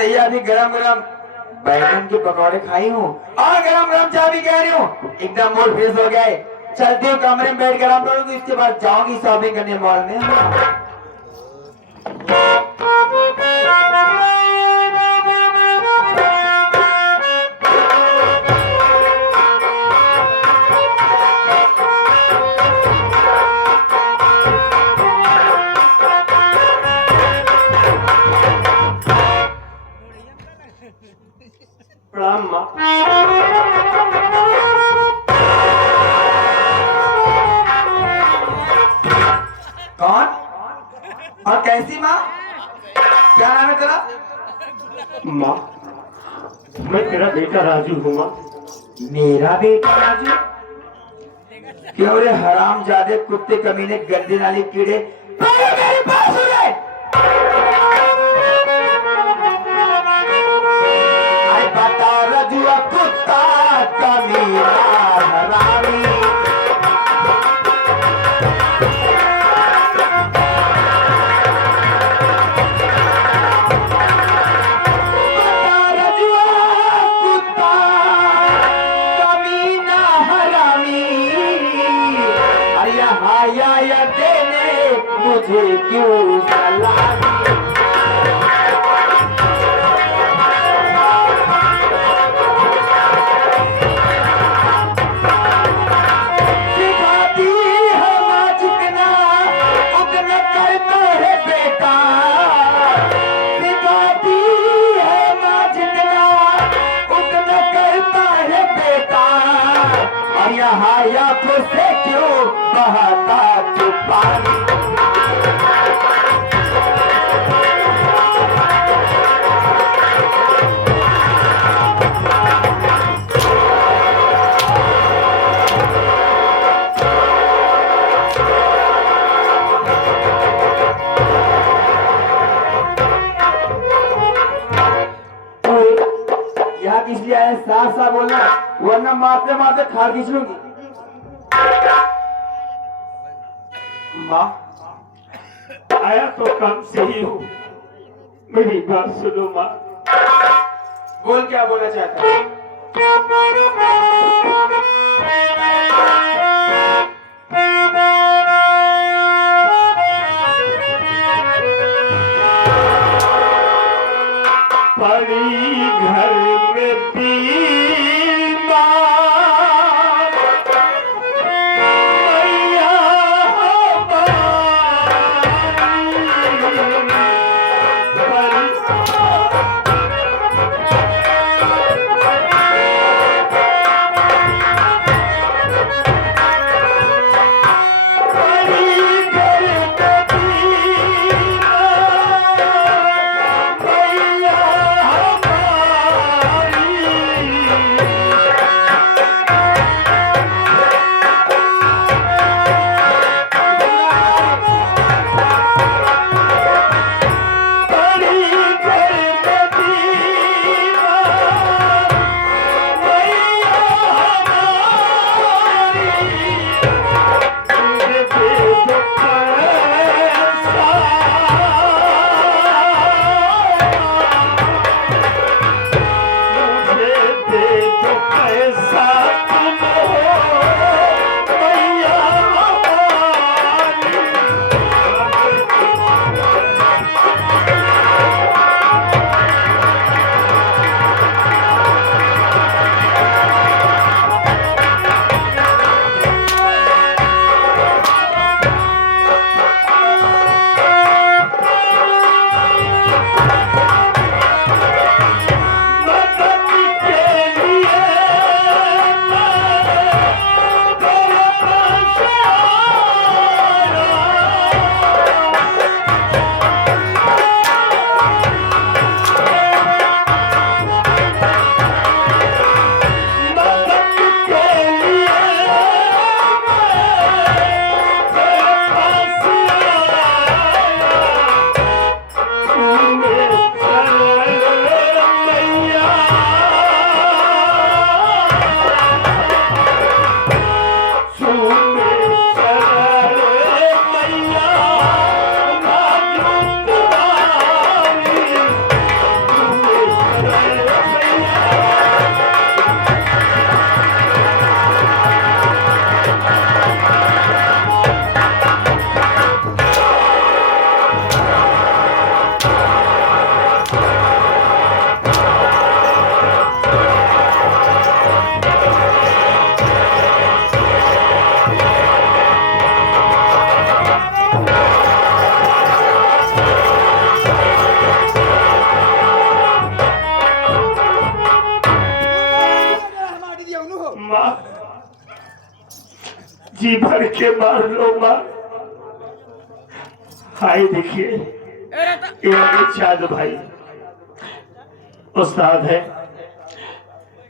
बताइए, अभी गरम गरम बैगन के पकौड़े खाई हूँ और गरम गरम चाय भी कह रही हूँ, एकदम मूड फ्रेश हो गया है। चलती हूँ कमरे में बैठ कर आराम करूंगी, इसके बाद जाऊंगी शॉपिंग करने मॉल में। प्रणाम माँ। कौन और कैसी माँ? क्या नाम है तेरा? माँ, मैं तेरा बेटा राजू हूँ माँ। मेरा बेटा राजू? क्यों रे हरामजादे, कुत्ते, कमीने, गंदे नाली कीड़े, पहले मेरे पास हो गए। अरे बता राजू, कुत्ता, कमीना, हरामी। मुझे क्यों सलामी? सिखाती है माँ जितना उतना करता है बेटा, सिखाती है माँ जितना उतना करता है बेटा, और यहाँ आंखों से क्यों बहाता तू पानी? यहाँ किस लिए आए? साफ साफ बोलना, वरना मारते मारते खाल खींच लूंगी। माँ, आया तो काम से ही हूँ, मेरी बात सुनो माँ। बोल, क्या बोलना चाहता है? पड़ी घर में बीमार मैया हमारी। माँ जी भर के मार लो माँ। हाय देखिए ये मेरे चांद भाई उस्ताद है,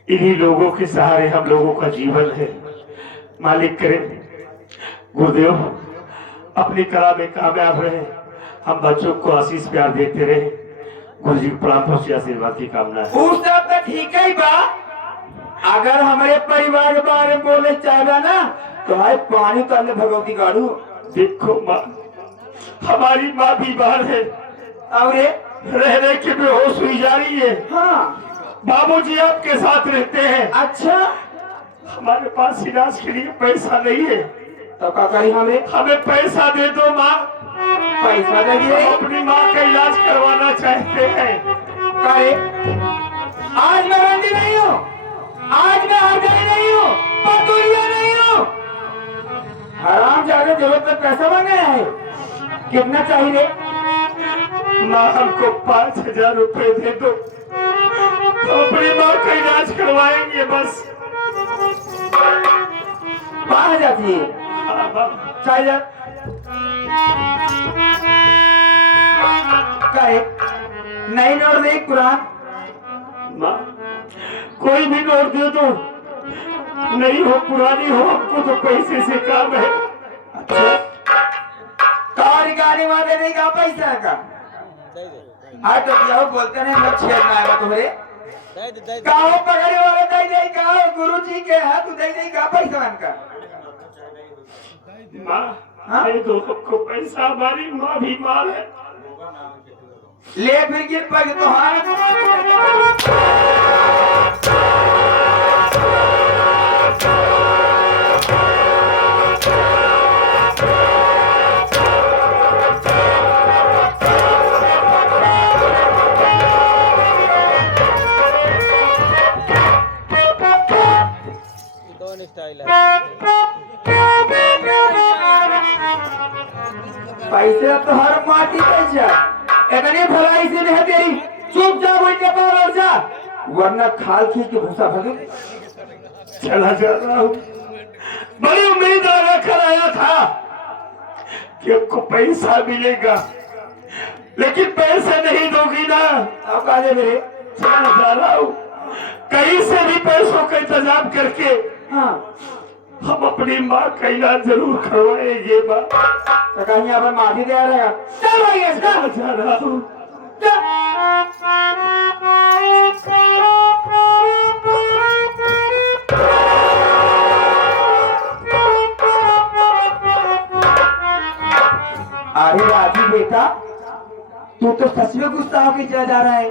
इन्हीं लोगों के सहारे हम लोगों का जीवन है। मालिक करे गुरुदेव अपनी कला में कामयाब रहे, हम बच्चों को आशीष प्यार देते रहे। गुरु जी प्रणाम पहुंचे, आशीर्वाद की कामना है। उस सब तो ठीक है बा, अगर हमारे परिवार के बारे में बोले चाहे ना तो आए पानी तो अन्य भगवती गाड़ू। देखो माँ हमारी माँ बीमार है और रहने की बेहोश हुई जा रही है। हाँ बाबूजी आपके साथ रहते हैं। अच्छा हमारे पास इलाज के लिए पैसा नहीं है, तो क्या करी हमें पैसा दे दो माँ। पैसा दे दिए हम अपनी माँ का इलाज करवाना चाहते हैं। करे आज मैं रंडी नहीं हूँ, आज मैं हरजाई नहीं हूँ, पतुरिया नहीं हूँ। हराम जाने जरूरत में पैसा मांगे है, कितना चाहिए? माँ हमको 5,000 रुपए दे दो, तो अपनी माँ का इलाज करवाएंगे बस। 5,000 चाहिए? हाँ माँ। चाहिए कहे नहीं नोट दे कुरान। माँ कोई भी नोट दे दो, नहीं हो पुरानी हो, हमको तो पैसे से काम है। अच्छा कारी गाड़ी वाले नहीं का पैसा का हाँ तो क्या बोलते नहीं मैं छेड़ ना आएगा तुम्हारे गाँव पकड़े वाले दे दे का गुरु जी के हाथ दे दे का पैसा मान का। माँ हाँ? दे दो हमको पैसा, हमारी माँ बीमार है। ले फिर गिर पड़ तो हाँ स्टाइल है। पैसे तो हर माटी पैसा इतनी भलाई से नहीं तेरी, चुपचाप उनके पास और जा वरना खाल खींच के भूसा भगे। चला जा रहा हूँ, बड़ी उम्मीद लगा कर आया था कि आपको पैसा मिलेगा, लेकिन पैसे नहीं दोगी ना। अब काले मेरे चला जा रहा हूँ, कहीं से भी पैसों का इंतजाम करके हाँ हम अपनी माँ का इलाज जरूर करवाएंगे। माँ तो कहीं अपन माफी दे रहेगा। चल भाई इसका चला जा रहा हूँ। अरे राजू बेटा तू तो सच में गुस्सा होकर चला जा रहा है।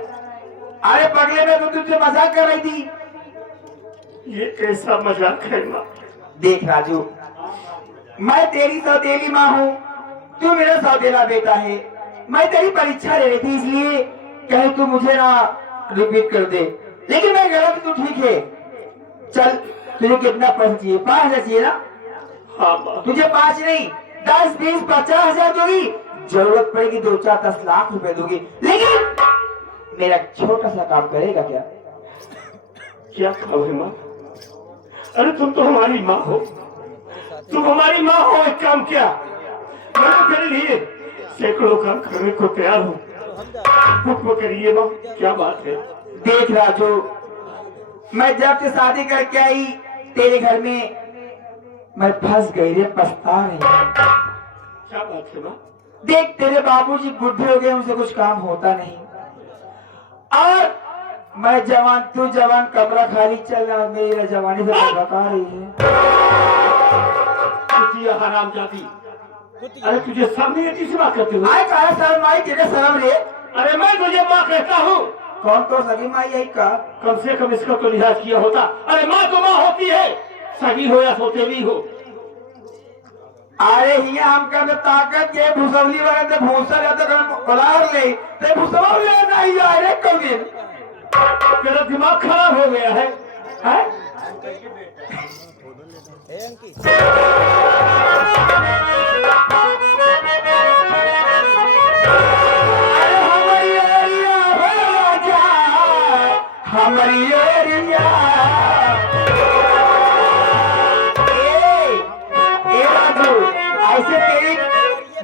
अरे पगले में तो तुझसे मजाक कर रही थी। ये कैसा मजाक है माँ? देख राजू मैं तेरी सौतेली माँ हूँ, तू मेरा सौतेला बेटा है। मैं तेरी परीक्षा ले रही थी इसलिए कहे तू मुझे ना रिपीट कर दे, लेकिन मैं गलत तू ठीक है। चल तुझे कितना पैसा चाहिए? 5,000 चाहिए ना? हाँ माँ। तुझे 5 नहीं 10, 20, 50,000 दूंगी, जरूरत पड़ेगी 2, 4, 10 लाख रुपए दूंगी, लेकिन मेरा छोटा सा काम करेगा क्या? क्या काम है माँ? अरे तुम तो हमारी माँ हो, तुम हमारी माँ हो। एक काम क्या, मैं तो तेरे लिए सैकड़ों काम करने को तैयार हूँ। हुक्म करिए माँ, क्या बात है? देख राजू मैं जब से शादी करके आई तेरे घर में मैं फंस गई रे, पछता रही। क्या बात है माँ? देख तेरे बाबूजी बुढ़े हो गए, उनसे कुछ काम होता नहीं, और मैं जवान तू जवान, कमरा खाली चल रहा, मेरी जवानी से बता रही है। कुतिया हराम जाती, अरे तुझे सब नहीं है बात करते हो? आए कहा शर्म आई तेरे शर्म रे? अरे मैं तुझे माँ कहता हूँ। कौन तो सगी माई आई का? कम से कम इसका तो लिहाज किया होता। अरे माँ तो माँ होती है, सगी हो या सौतेली हो। अरे हिया हमका में ताकत के भूसवली वाले ते भूसा जाता कर बुलार ले ते भूसवा ले नहीं जाए रे कभी। तेरा दिमाग खराब हो गया है, हैं? अरे हमारी एरिया हो जा, हमारी एरिया ऐसे तेरी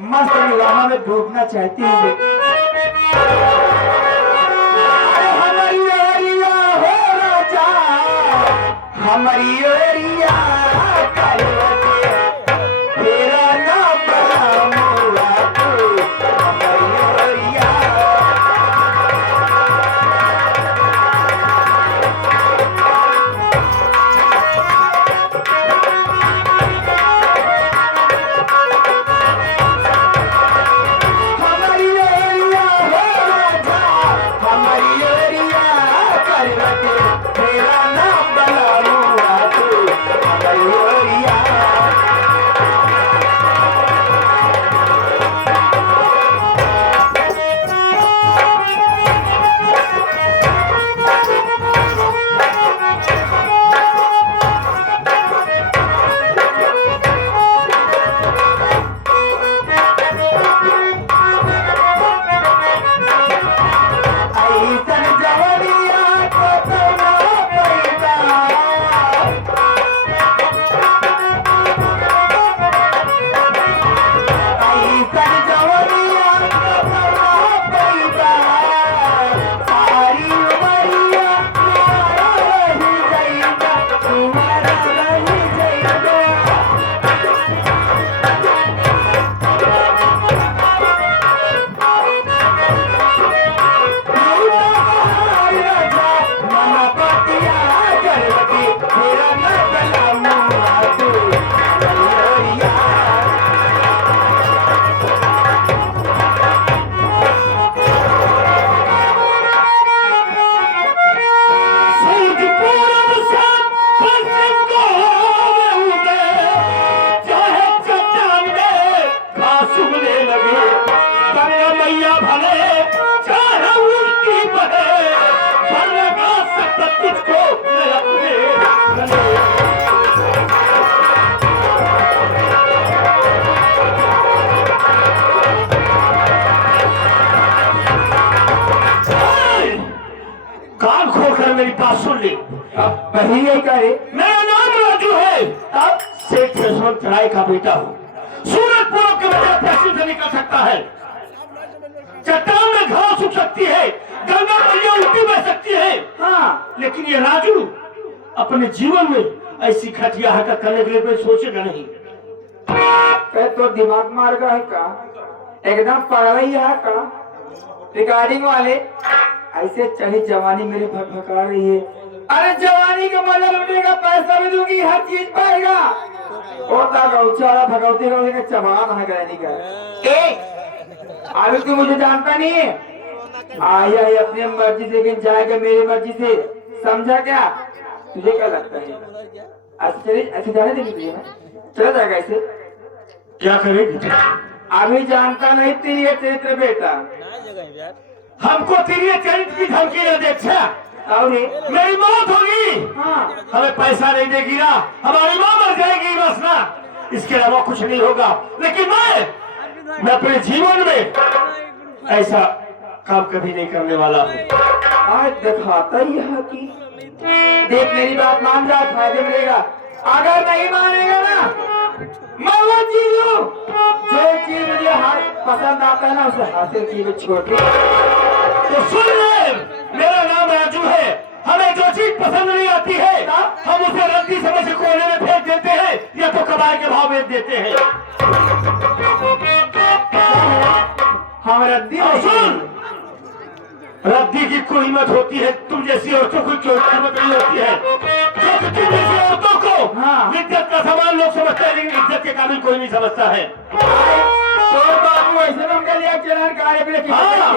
मस्त निगाहों में डूबना चाहती हूँ बेटी। अरे हमारी ओरिया हो राजा, हमारी ओरिया करवटे, तेरा नाम मुआ तू, हमारी ओरिया। हमारी ओरिया हो राजा, हमारी ओरिया करवटे, तेरा नाम मुआ तू, हमारी ओरिया। ऐसन जवनिया को तना पैदा, ऐसन जवनिया को तना पैदा, सारी उमरिया तुम्हारा रही जाएगा, तुम्हारा रही जाएगा। सूरज पूरब से पश्चिम को उगे, चाहे चट्टान में घास उगने लगे, गंगा मैया भले चाहे उल्टी बहे, पर लगा सकता तुझको मैं अपने गले। कान खोलकर मेरी बात सुन ली। अब वही है करे, मेरा नाम राजू है, अब सेठ यशवंत राय का बेटा हूँ। सूरज पूरब के बजाय पश्चिम से निकल सकता है, चट्टान में घास उग सकती है, गंगा मैया उल्टी बह सकती है, हाँ लेकिन ये राजू अपने जीवन में ऐसी घटिया हरकत करने के लिए कोई सोचेगा नहीं। कह तो दिमाग मार गया है का, एकदम पागल ही है का। रिकॉर्डिंग वाले ऐसे चढ़ी जवानी मेरी भटभका रही है। अरे जवानी का मजा लूटने का पैसा भी दूंगी, हर चीज पाएगा। होता गौचारा भगवती का लेकर चबान है कहने का। अभी तू मुझे जानता नहीं है, आया है अपनी मर्जी से लेकिन जाएगा मेरी मर्जी से, समझा क्या? तुझे क्या लगता है ऐसे जाने देंगे तुझे? चला जाएगा ऐसे? क्या करेगी? अभी जानता नहीं तेरी ये चरित्र बेटा। हमको तेरी ये चरित्र की धमकी न दे। अच्छा और मेरी मौत होगी, हाँ हमें पैसा नहीं देगी ना, हमारी माँ मर जाएगी बस ना, इसके अलावा कुछ नहीं होगा। लेकिन मैं अपने जीवन में ऐसा काम कभी नहीं करने वाला हूँ। आज दिखाता ही है कि देख मेरी बात मान जा, फायदे मिलेगा। अगर नहीं मानेगा ना, मैं वो चीज हूँ जो चीज मुझे पसंद आता है ना उसे हासिल की छोड़ दी। तो सुन ले, मेरा नाम राजू है, हमें जो चीज पसंद नहीं आती है हम उसे रद्दी समझ के कोने में फेंक देते हैं या तो कबाड़ के भाव बेच देते हैं। हम रद्दी और सुन, रद्दी की कोई कीमत होती है, तुम जैसी औरतों की कोई कीमत नहीं होती है। क्योंकि तुम जैसी औरतों को हाँ। इज्जत का सामान लोग समझते हैं, लेकिन इज्जत के काबिल कोई नहीं समझता है। तो बाबू ऐसे हम कर लिया चलन कार्य पे लेके हाँ।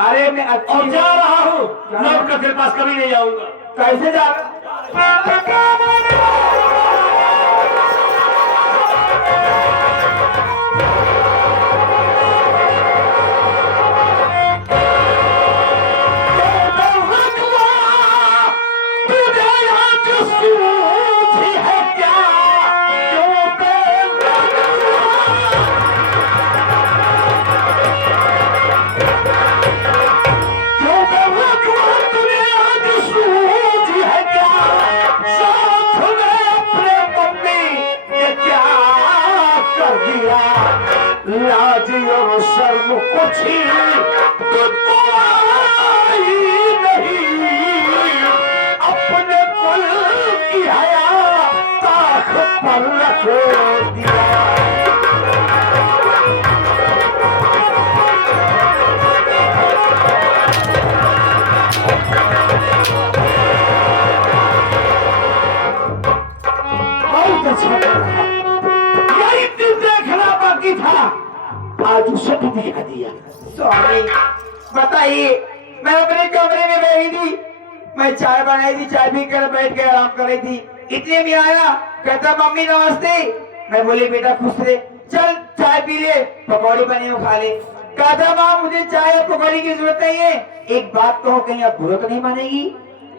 अरे मैं अच्छी और जा रहा हूँ, लौट कर तेरे पास कभी नहीं आऊंगा। कैसे जा रहा? साथ पूछी तुझको आई नहीं, अपने कुल की हया ताख पर रख दिया। बहुत अच्छा लगा, यही दिन देखना बाकी था, आज उसे भी दिखा दिया। स्वामी बताइए, मैं अपने कमरे में बैठी थी, मैं चाय बनाई थी, चाय पी कर बैठ के आराम कर रही थी, इतने में आया, कहता मम्मी नमस्ते। मैं बोली बेटा खुश रहे, चल चाय पी ले, पकौड़ी बनी हो खा ले। कहता माँ मुझे चाय और पकौड़ी की जरूरत नहीं है, एक बात कहो कहीं आप बुरा तो नहीं मानेगी।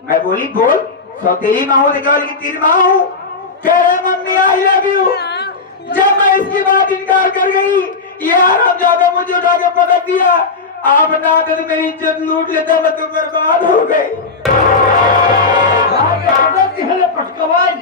मैं बोली बोल, सौतेली माँ हो कि तेरी माँ हूँ। कह रहे मम्मी आई लव यू। जब मैं इसकी बात इनकार कर गई, यार अब ज्यादा मुझे उठा के पकड़ दिया, आप ना तो मेरी इज्जत लूट लेता, मैं तो बर्बाद हो गई। पटकवाज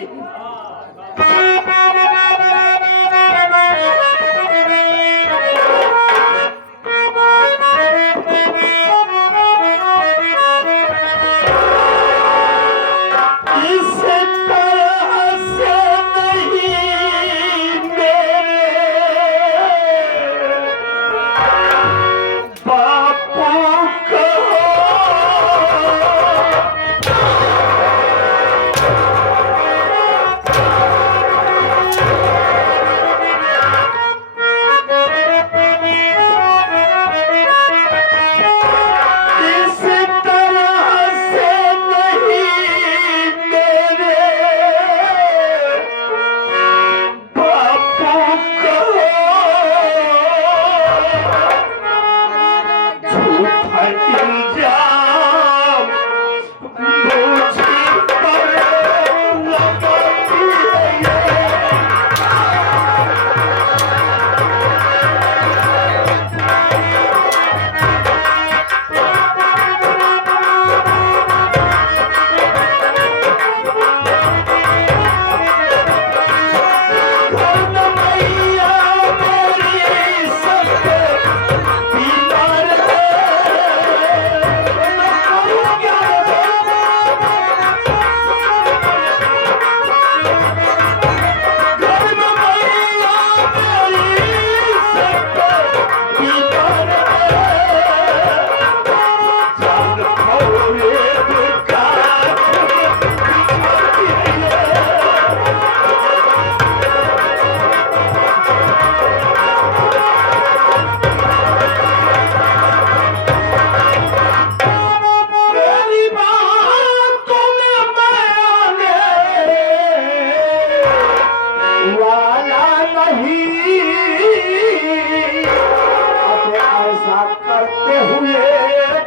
करते हुए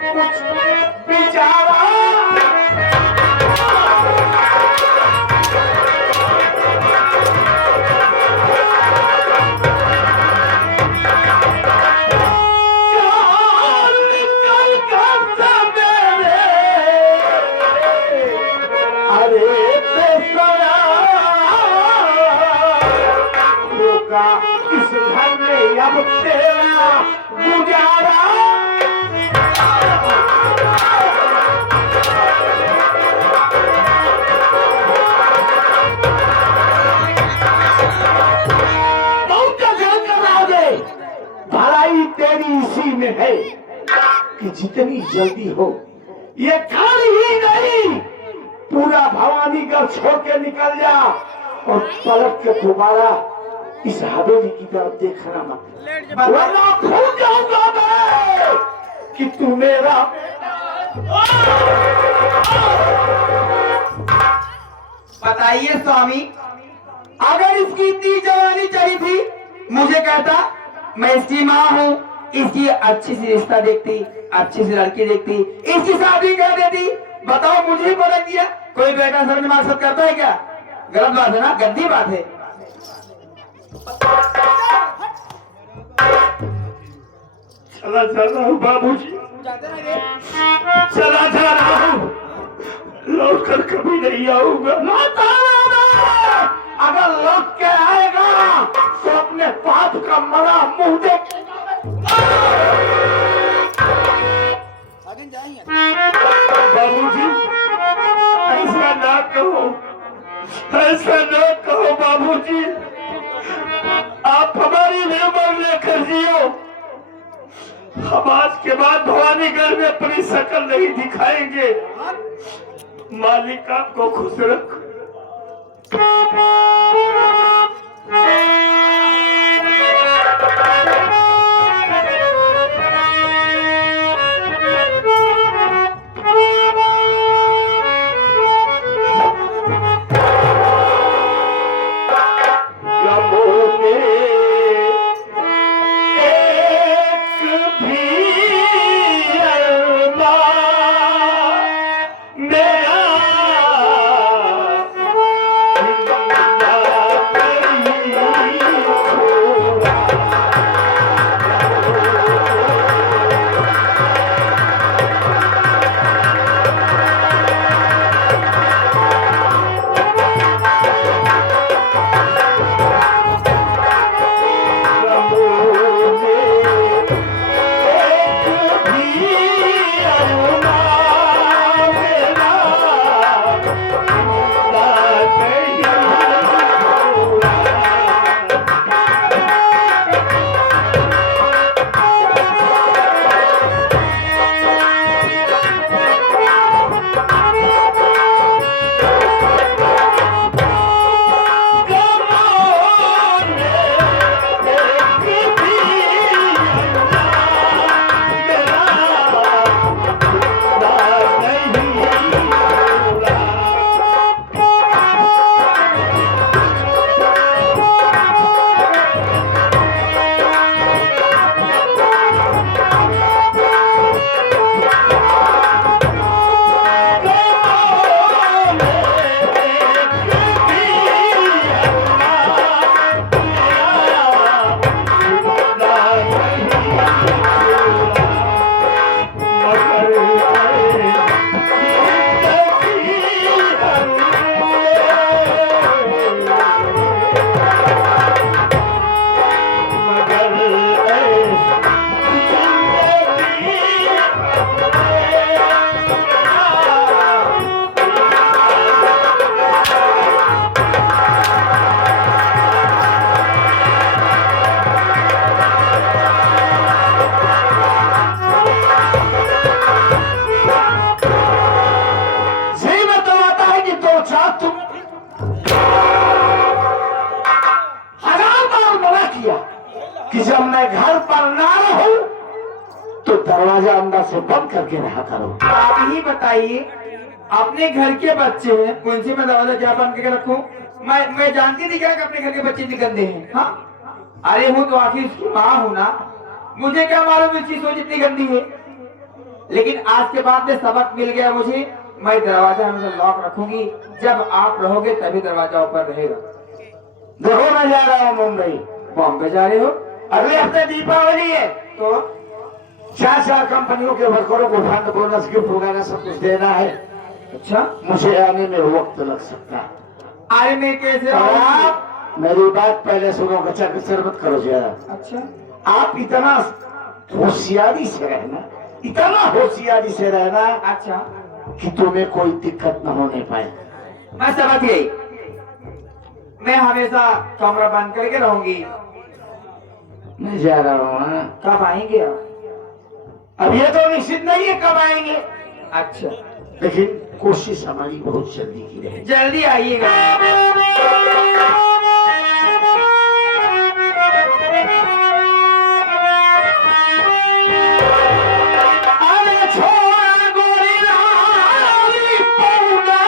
कुछ बिचारा इस घर में अब तेरा गुजारा बहुत जल्द कराओगे। भलाई तेरी इसी में है कि जितनी जल्दी हो ये खाली ही नहीं, पूरा भवानी का छोड़ के निकल जा और पलट के दोबारा इस हवेली की तरफ देखना मत, वरना भूल जाऊंगा मैं कि तू मेरा बताइए स्वामी, अगर इसकी इतनी जवानी चाहिए थी मुझे कहता, मैं इसकी माँ हूँ, इसकी अच्छी सी रिश्ता देखती, अच्छी सी लड़की देखती, इसकी शादी कर देती। बताओ मुझे ही पलट दिया। कोई बेटा समझ मार्फत करता है क्या? गलत बात है ना, गंदी बात है। चला जा रहा हूँ बाबूजी, चला जा रहा हूँ, लौट कर कभी नहीं आऊंगा। अगर लौट के आएगा तो अपने पाप का मरा मुंह देखेगा। बाबूजी, ऐसा ना कहो, ऐसा ना कहो बाबूजी। आप हमारी उम्र लेकर जियो। हम आज के बाद भवानीगढ़ में अपनी शक्ल नहीं दिखाएंगे। मालिक आपको खुश रख। कि जब मैं घर पर ना रहूं तो दरवाजा अंदर से बंद करके रहा करो। आप ही बताइए, अपने घर के बच्चे हैं, कौन सी मैं दरवाजा क्या बंद करके रखूं? मैं जानती नहीं क्या कि अपने घर के बच्चे इतने गंदे हैं। हाँ, अरे हूँ तो आखिर उसकी माँ हूं ना, मुझे क्या मालूम इसकी सोच इतनी गंदी है। लेकिन आज के बाद में सबक मिल गया मुझे, मैं दरवाजा हमेशा लॉक रखूंगी, जब आप रहोगे तभी दरवाजा ऊपर रहेगा। देखो मैं जा रहा हूँ मुंबई। बॉम्बे जा रहे हो? अगले हफ्ते दीपावली है, तो 4 कंपनियों के वर्करों को फंड बोनस गिफ्ट वगैरह सब कुछ देना है। अच्छा, मुझे आने में वक्त लग सकता है। आने में कैसे और आओगे? आप मेरी बात पहले सुनो, कच्चा किचर मत करो जरा। अच्छा, आप इतना होशियारी से रहना, इतना होशियारी से रहना अच्छा, कि तुम्हें कोई दिक्कत न होने पाए। मैं समझ गई। मैं हमेशा कमरा बंद करके रहूंगी। मैं जा रहा हूँ। हाँ? कब आएंगे आप? अब ये तो निश्चित नहीं है कब आएंगे, अच्छा, लेकिन कोशिश हमारी बहुत जल्दी की रहे। जल्दी आइएगा। अरे छोड़ गोरी लाली पौधा,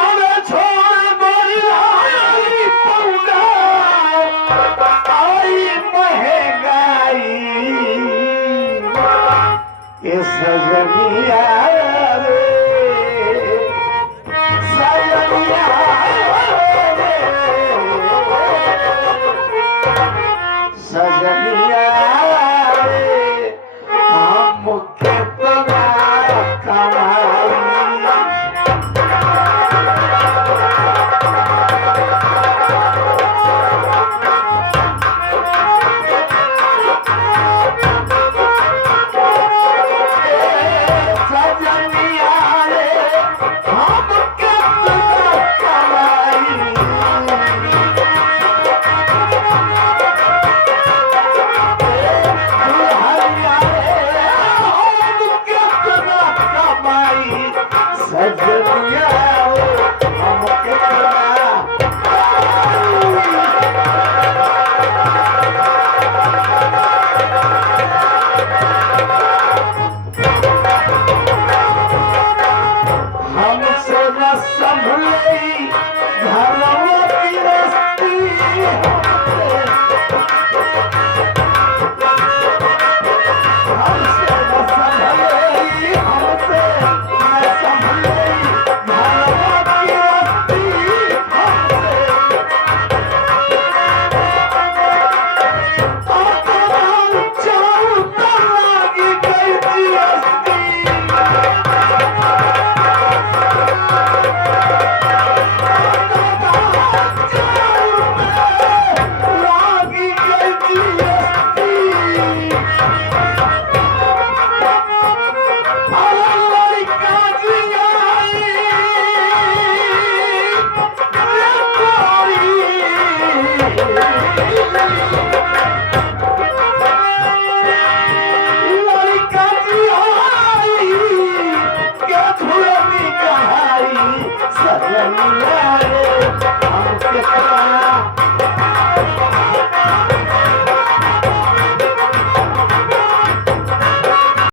अरे छोड़ गोरी लाली पौधा, आई महंगाई ये सजनिया रे, सजनिया रे, सजनिया रे, हम कितना कमाई। सरनिया